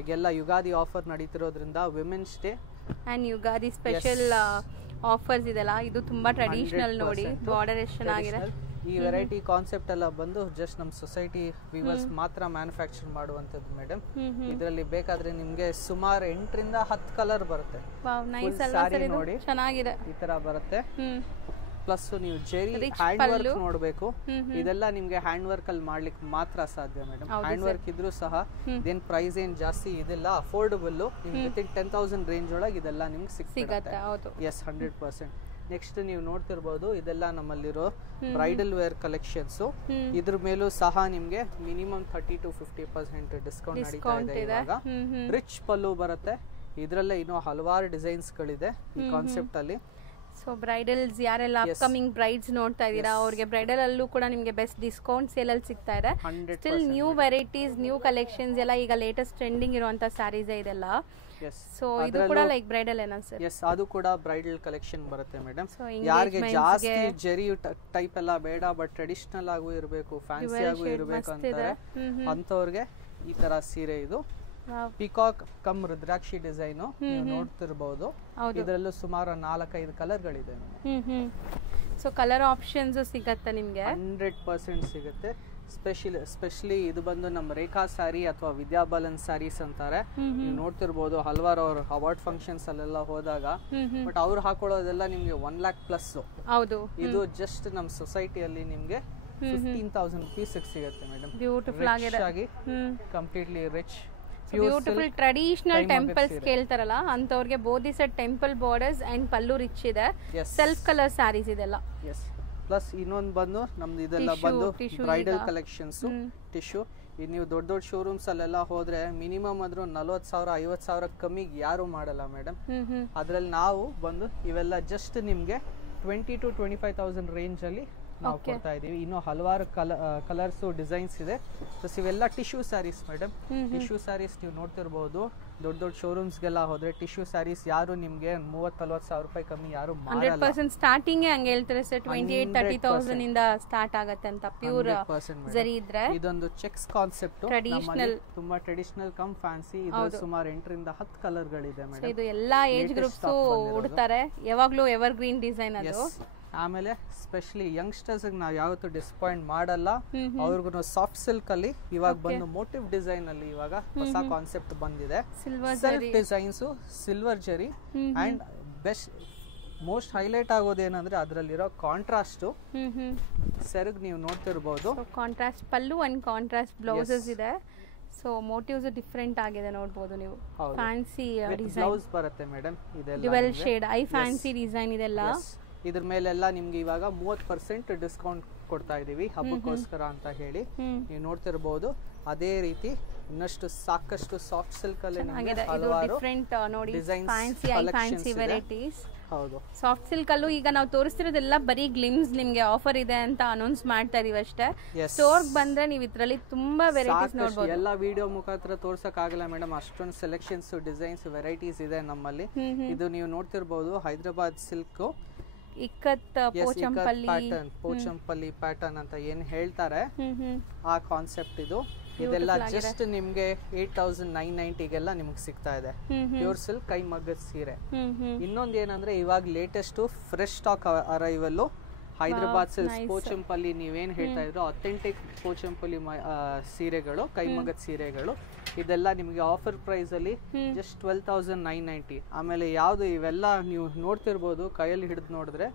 ಈಗೆಲ್ಲ ಯುಗಾದಿ ಆಫರ್ ನಡೀತಿರೋದ್ರಿಂದ women's day and Ugadi special offers ಇದೆಲ್ಲ. ಇದು ತುಂಬಾ ಟ್ರೆಡಿಷನಲ್ ನೋಡಿ, ಬಾರ್ಡರ್ ಎಷ್ಟು ಚೆನ್ನಾಗಿದೆ. ಈ ವೆರೈಟಿ ಕಾನ್ಸೆಪ್ಟ್ ಎಲ್ಲ ಬಂದು ಜಸ್ಟ್ ನಮ್ಮ ಸೊಸೈಟಿ ವಿವರ್ಸ್ ಮಾತ್ರ ಮ್ಯಾನುಫ್ಯಾಕ್ಚರ್ ಮಾಡುವಂತದ್ದು ಮೇಡಮ್. ಇದರಲ್ಲಿ ಬೇಕಾದ್ರೆ ನಿಮ್ಗೆ ಸುಮಾರು 8 ರಿಂದ 10 ಕಲರ್ ಬರುತ್ತೆ. ಸ್ಯಾರಿ ನೋಡಿ ಚೆನ್ನಾಗಿದೆ, ಈ ತರ ಬರುತ್ತೆ. ಪ್ಲಸ್ ನೀವು ಜೆರಿ ಹ್ಯಾಂಡ್ ವರ್ಕ್ ನೋಡ್ಬೇಕು. ಇದೆಲ್ಲ ನಿಮ್ಗೆ ಹ್ಯಾಂಡ್ ವರ್ಕ್ ಅಲ್ಲಿ ಮಾಡ್ಲಿಕ್ಕೆ ಮಾತ್ರ ಸಾಧ್ಯ ಮೇಡಮ್. ಹ್ಯಾಂಡ್ ವರ್ಕ್ ಇದ್ರೂ ಸಹ ಇದೇನ್ ಪ್ರೈಸ್ ಏನ್ ಜಾಸ್ತಿ ಇದೆಲ್ಲ ಅಫೋರ್ಡಬಲ್. ನಿಮ್ಗೆ 10,000 ರೇಂಜ್ ಒಳಗೆ ಇದೆಲ್ಲ ನಿಮ್ಗೆ ಸಿಗುತ್ತೆ. ಎಸ್, 100%. ನೆಕ್ಸ್ಟ್ ನೀವು ನೋಡ್ತಿರ್ಬೋದು, ಇದೆಲ್ಲ ನಮ್ಮಲ್ಲಿರೋ ಬ್ರೈಡಲ್ ವೇರ್ ಕಲೆಕ್ಷನ್ಸ್. ಇದ್ರ ಮೇಲೂ ಸಹ ನಿಮ್ಗೆ ಮಿನಿಮಮ್ 30 to 50% ಡಿಸ್ಕೌಂಟ್ ನಡೀತಾ ಇದೆ ಇವಾಗ. ರಿಚ್ ಪಲ್ಲು ಬರುತ್ತೆ. ಇದ್ರಲ್ಲೇ ಇನ್ನೂ ಹಲವಾರು ಡಿಸೈನ್ಸ್ ಗಳಿದೆ ಈ ಕಾನ್ಸೆಪ್ಟ್ ಅಲ್ಲಿ. ಸೊ ಬ್ರೈಡಲ್ಸ್ ಯಾರೆಲ್ಲ ಅಪ್ಕಮಿಂಗ್ ಬ್ರೈಡ್ಸ್ ನೋಡ್ತಾ ಇದ್ದೀರಾ, ಅವ್ರಿಗೆ ಬ್ರೈಡಲ್ ಅಲ್ಲೂ ಕೂಡ ನಿಮಗೆ ಬೆಸ್ಟ್ ಡಿಸ್ಕೌಂಟ್ ಸೇಲ್ ಅಲ್ಲಿ ಸಿಗ್ತಾ ಇದೆ. Still new varieties, new collections ಎಲ್ಲ ಈಗ ಲೇಟೆಸ್ಟ್ ಟ್ರೆಂಡಿಂಗ್ ಇರುವಂತ ಸ್ಯಾರೀಸ್ ಇದೆಲ್ಲ. ಸೊ ಇದು ಕೂಡ ಲೈಕ್ ಬ್ರೈಡಲ್ ಏನಾ ಸರ್? ಎಸ್, ಅದು ಕೂಡ ಬ್ರೈಡಲ್ ಕಲೆಕ್ಷನ್ ಬರುತ್ತೆ ಮೇಡಮ್. ಯಾರಿಗೆ ಜಾಸ್ತಿ ಜೆರಿ ಟೈಪ್ ಎಲ್ಲ ಬೇಡ, ಬಟ್ ಟ್ರೆಡಿಷನಲ್ ಆಗು ಇರಬೇಕು, ಫ್ಯಾನ್ಸಿ ಆಗು ಇರಬೇಕು ಅಂತಾರೆ, ಅಂತವ್ರಿಗೆ ಈ ತರ ಸೀರೆ. ಇದು ಪಿಕಾಕ್ ಕಮ್ ರುದ್ರಾಕ್ಷಿ ಡಿಸೈನ್ ನೀವು ನೋಡ್ತಿರ್ಬಹುದು. ಇದರಲ್ಲೂ ಸುಮಾರು 4-5 ಕಲರ್ಗಳಿದೆ. ಸೊ ಕಲರ್ ಆಪ್ಷನ್ಸ್ ಸಿಗತ್ತೆ ನಿಮ್ಗೆ? 100% ಸಿಗುತ್ತೆ. ಸ್ಪೆಷಲಿ ಇದು ಬಂದು ನಮ್ಮ ರೇಖಾ ಸ್ಯಾರಿ ಅಥವಾ ವಿದ್ಯಾಬಾಲನ್ ಸ್ಯಾರೀಸ್ ಅಂತಾರೆ. ನೀವು ನೋಡ್ತಿರ್ಬೋದು ಹಲವಾರು ಅವ್ರ ಅವಾರ್ಡ್ ಫಂಕ್ಷನ್ಸ್ ಅಲ್ಲೆಲ್ಲ ಹೋದಾಗ, ಬಟ್ ಅವ್ರು ಹಾಕೊಳ್ಳೋದೆಲ್ಲ ನಿಮ್ಗೆ 1 lakh ಪ್ಲಸ್. ಇದು ಜಸ್ಟ್ ನಮ್ಮ ಸೊಸೈಟಿಯಲ್ಲಿ ನಿಮ್ಗೆ 15,000 rupees ಸಿಗುತ್ತೆ ಮೇಡಮ್. ಬ್ಯೂಟಿಫುಲ್ ಆಗಿದೆ, completely rich beautiful traditional temples ಕೇಳ್ತಾರಲ್ಲ ಅಂತವ್ರಿಗೆ both set temple borders and pallu rich ಇದೆ. ಸೆಲ್ಫ್ ಕಲರ್ ಸ್ಯಾರೀಸ್ ಇದೆಲ್ಲ. ಪ್ಲಸ್ ಇನ್ನೊಂದು ಬಂದು ನಮ್ದು ಇದೆಲ್ಲ ಬಂದು ಬ್ರೈಡಲ್ ಕಲೆಕ್ಷನ್ಸ್ ಟಿಶ್ಯೂ. ಇದು ನೀವು ದೊಡ್ಡ ದೊಡ್ಡ ಶೋರೂಮ್ಸ್ ಅಲ್ಲೆಲ್ಲ ಹೋದ್ರೆ ಮಿನಿಮಮ್ ಆದ್ರೂ 40,000 50,000 ಕಮ್ಮಿಗೆ ಯಾರು ಮಾಡಲ್ಲ ಮೇಡಮ್. ಅದ್ರಲ್ಲಿ ನಾವು ಬಂದು ಇವೆಲ್ಲ ಜಸ್ಟ್ ನಿಮ್ಗೆ 20 to 25,000 ರೇಂಜ್ ಅಲ್ಲಿ ನಾವು ಕೊಡ್ತಾ ಇದೀವಿ. ಇನ್ನು ಹಲವಾರು ಕಲರ್ಸ್ ಡಿಸೈನ್ಸ್ ಇದೆ. ಪ್ಲಸ್ ಇವೆಲ್ಲ tissue sarees madam. Tissue sarees ನೀವು ನೋಡ್ತಿರ್ಬಹುದು, ದೊಡ್ಡ ದೊಡ್ಡ ಶೋರೂಮ್ಸ್ಗೆಲ್ಲ ಹೋದ್ರೆ ಟಿಶ್ಯೂ ಸ್ಯಾರೀಸ್ ಯಾರು ನಿಮ್ಗೆ 30-40,000 ರೂಪಾಯಿ ಕಮ್ಮಿ ಯಾರು ಮಾಡಲ್ಲ. 100% ಸ್ಟಾರ್ಟಿಂಗ್ ಹಂಗೆ ಹೇಳ್ತಾರೆ ಸರ್, 28-30,000 ಇಂದ ಸ್ಟಾರ್ಟ್ ಆಗುತ್ತೆ ಅಂತ. ಪ್ಯೂರ್ ಜರಿ ಇದ್ರೆ ಇದೊಂದು ಚೆಕ್ಸ್ ಕಾನ್ಸೆಪ್ಟ್, ಟ್ರೆಡಿಷನಲ್, ತುಂಬಾ ಟ್ರೆಡಿಷನಲ್ ಕಮ್ ಫ್ಯಾನ್ಸಿ. ಇದು ಸುಮಾರು 8 ರಿಂದ 10 ಕಲರ್ಗಳಿದೆ ಮೇಡಮ್. ಇದು ಎಲ್ಲಾ ಏಜ್ ಗ್ರೂಪ್ಸ್ ಉಡ್ತಾರೆ, ಯಾವಾಗ್ಲೂ ಎವರ್ ಗ್ರೀನ್ ಡಿಸೈನ್ ಅದು. ಆಮೇಲೆ ಸ್ಪೆಷಲಿ ಯಂಗ್ಸ್ಟರ್ಸ್ ನಾವು ಯಾವತ್ತೂ ಡಿಸಪಾಯಿಂಟ್ ಮಾಡಲ್ಲ. ಅವ್ರಿಗೂ ಸಾಫ್ಟ್ ಸಿಲ್ಕ್ ಅಲ್ಲಿ ಇವಾಗ ಬಂದು ಮೋಟಿವ್ ಡಿಸೈನ್ ಅಲ್ಲಿ ಇವಾಗ ಹೊಸ ಕಾನ್ಸೆಪ್ಟ್ ಬಂದಿದೆ. ಸೆಲ್ಫ್ ಡಿಸೈನ್ಸ್, ಸಿಲ್ವರ್ ಜರಿ ಅಂಡ್ ಬೆಸ್ಟ್ ಮೋಸ್ಟ್ ಹೈಲೈಟ್ ಆಗೋದೇನಂದ್ರೆ ಅದರಲ್ಲಿರೋ ಕಾಂಟ್ರಾಸ್ಟ್ ಸೆರಗ್ ನೀವು ನೋಡ್ತಿರ್ಬೋದು. Contrast pallu and contrast blouses ಇದೆ. ಸೊ ಮೋಟಿವ್ಸ್ ಡಿಫರೆಂಟ್ ಆಗಿದೆ ನೋಡಬಹುದು ನೀವು. ಫ್ಯಾನ್ಸಿ ಡಿಸೈನ್ ಬ್ಲೌಸ್ ಬರುತ್ತೆ ಮೇಡಮ್. ಇದೆಲ್ಲ dual shade I fancy design ಇದೆಲ್ಲ. ಇದ್ರ ಮೇಲೆಲ್ಲ ನಿಮ್ಗೆ ಇವಾಗ 30% ಡಿಸ್ಕೌಂಟ್ ಕೊಡ್ತಾ ಇದೀವಿ ಹಬ್ಬಕ್ಕೋಸ್ಕರ ಅಂತ ಹೇಳಿ. ನೀವು ನೋಡ್ತಿರ್ಬಹುದು. ಅದೇ ರೀತಿ ಇನ್ನಷ್ಟು ಸಾಕಷ್ಟು ಸಾಫ್ಟ್ ಸಿಲ್ಕ್ ಅಲ್ಲಿ ಹಲವಾರು ಡಿಸೈನ್ಸ್ ವೆರೈಟೀಸ್. ಹೌದು, ಸಾಫ್ಟ್ ಸಿಲ್ಕ್ ಅಲ್ಲೂ ಈಗ ನಾವು ತೋರಿಸ್ತಿರೋದೆಲ್ಲ ಬರೀ ಗ್ಲಿಮ್ಸ್ ನಿಮ್ಗೆ ಆಫರ್ ಇದೆ ಅಂತ ಅನೌನ್ಸ್ ಮಾಡ್ತಾ ಇದೀವಿ ಅಷ್ಟೇ. ಸ್ಟೋರ್ ಬಂದ್ರೆ ನೀವು ಇದ್ರಲ್ಲಿ ತುಂಬಾ ವೆರೈಟೀಸ್ ನೋಡಬಹುದು. ಎಲ್ಲ ವಿಡಿಯೋ ಮುಖಾಂತರ ತೋರ್ಸಕ್ ಆಗಲ್ಲ ಮೇಡಮ್, ಅಷ್ಟೊಂದು ಸೆಲೆಕ್ಷನ್ಸ್, ಡಿಸೈನ್ಸ್, ವೆರೈಟೀಸ್ ಇದೆ ನಮ್ಮಲ್ಲಿ. ಇದು ನೀವು ನೋಡ್ತಿರ್ಬಹುದು ಹೈದರಾಬಾದ್ ಸಿಲ್ಕ್ ಇಕ್ಕತ್ ಪೋಚಂಪಲ್ಲಿ ಪ್ಯಾಟರ್ನ್ ಅಂತ ಏನ್ ಹೇಳ್ತಾರೆ ಆ ಕಾನ್ಸೆಪ್ಟ್ ಇದು. ಇದೆಲ್ಲ ಜಸ್ಟ್ ನಿಮ್ಗೆ 8,990ಗೆಲ್ಲ ನಿಮ್ಗೆ ಸಿಗ್ತಾ ಇದೆ. ಪ್ಯೂರ್ ಸಿಲ್ಕ್ ಕೈ ಮಗ್ಗದ ಸೀರೆ. ಇನ್ನೊಂದು ಏನಂದ್ರೆ ಇವಾಗ latest fresh stock arrival Hyderabad silks Pochampalli ನೀವೇನು ಹೇಳ್ತಾ ಇದ್ರು ಅಥೆಂಟಿಕ್ ಪೋಚಂಪಲ್ಲಿ ಸೀರೆಗಳು ಕೈಮಗ್ಗದ ಸೀರೆಗಳು ಇದೆಲ್ಲ ನಿಮಗೆ ಆಫರ್ ಪ್ರೈಸ್ ಅಲ್ಲಿ ಜಸ್ಟ್ 12,990. ಆಮೇಲೆ ಯಾವ್ದು ಇವೆಲ್ಲ ನೀವು ನೋಡ್ತಿರ್ಬೋದು ಕೈಯಲ್ಲಿ ಹಿಡಿದು ನೋಡಿದ್ರೆ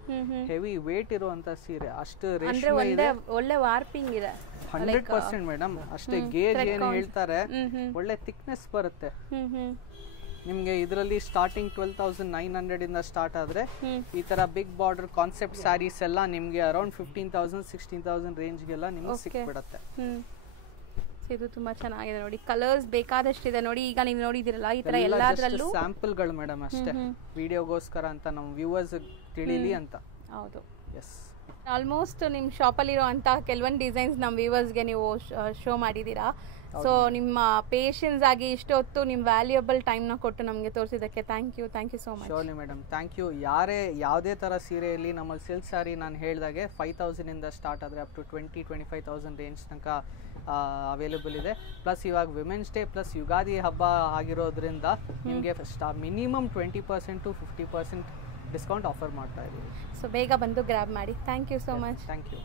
ಹೆವಿ ವೇಟ್ ಇರುವಂತ ಸೀರೆ ಅಷ್ಟು ರೇಷ್ಮೆ ಇದೆ, ಒಳ್ಳೆ ವಾರ್ಪಿಂಗ್ ಇದೆ 100% ಮೇಡಮ್. ಅಷ್ಟೇ ಗೇಜ್ ಏನು ಹೇಳ್ತಾರೆ ಒಳ್ಳೆ ಥಿಕ್ನೆಸ್ ಬರುತ್ತೆ ನಿಮ್ಗೆ. ಇದರಲ್ಲಿ ಸ್ಟಾರ್ಟಿಂಗ್ 12,900 ಇಂದ ಸ್ಟಾರ್ಟ್ ಆದ್ರೆ ಈ ತರ ಬಿಗ್ ಬಾರ್ಡರ್ ಕಾನ್ಸೆಪ್ಟ್ ಸ್ಯಾರೀಸ್ ಎಲ್ಲ ನಿಮ್ಗೆ ಅರೌಂಡ್ 15,000 16,000 ರೇಂಜ್ಗೆಲ್ಲ ನಿಮ್ಗೆ ಸಿಕ್ಬಿಡತ್ತೆ. ಇದು ತುಂಬಾ ಚೆನ್ನಾಗಿದೆ ನೋಡಿ, ಕಲರ್ಸ್ ಬೇಕಾದಷ್ಟಿದೆ ನೋಡಿ. ಈಗ ನೀವು ನೋಡಿದಿರಲ್ಲ ಈ ತರ ಎಲ್ಲಾದ್ರಲ್ಲೂ ಸ್ಯಾಂಪಲ್ಗಳು ಮೇಡಮ್ ಅಷ್ಟೇ, ವಿಡಿಯೋಗೋಸ್ಕರ ಅಂತ ನಮ್ಮ ವ್ಯೂವರ್ಸ್ ತಿಳಿಲಿ ಅಂತ. ಹೌದು, ಎಸ್. ಆಲ್ಮೋಸ್ಟ್ ನಿಮ್ಮ ಶಾಪಲ್ಲಿರೋ ಅಂತ ಕೆಲವೊಂದು ಡಿಸೈನ್ಸ್ ನಮ್ಮ ವ್ಯೂವರ್ಸ್ಗೆ ನೀವು ಶೋ ಮಾಡಿದ್ದೀರಾ. ಸೊ ನಿಮ್ಮ ಪೇಷನ್ಸ್ ಆಗಿ ಇಷ್ಟೊತ್ತು ನಿಮ್ಮ ವ್ಯಾಲ್ಯೂಯಬಲ್ ಟೈಮ್ನ ಕೊಟ್ಟು ನಮಗೆ ತೋರಿಸಿದ್ದಕ್ಕೆ thank you so much. Surely madam, thank you. ಯಾರೇ ಯಾವುದೇ ಥರ ಸೀರೆಯಲ್ಲಿ ನಮ್ಮಲ್ಲಿ ಸಿಲ್ಕ್ ಸ್ಯಾರಿ ನಾನು ಹೇಳಿದಾಗೆ 5,000 ಇಂದ ಸ್ಟಾರ್ಟ್ ಆದರೆ ಅಪ್ ಟು 20-25,000 ರೇಂಜ್ ತನಕ ಅವೈಲೇಬಲ್ ಇದೆ. ಪ್ಲಸ್ ಇವಾಗ ವಿಮೆನ್ಸ್ ಡೇ ಪ್ಲಸ್ ಯುಗಾದಿ ಹಬ್ಬ ಆಗಿರೋದ್ರಿಂದ ನಿಮಗೆ ಮಿನಿಮಮ್ 20% to 50% ಡಿಸ್ಕೌಂಟ್ ಆಫರ್ ಮಾಡ್ತಾ ಇದ್ದೀವಿ. ಸೊ ಬೇಗ ಬಂದು ಗ್ರ್ಯಾಬ್ ಮಾಡಿ. Thank you so much. Thank you.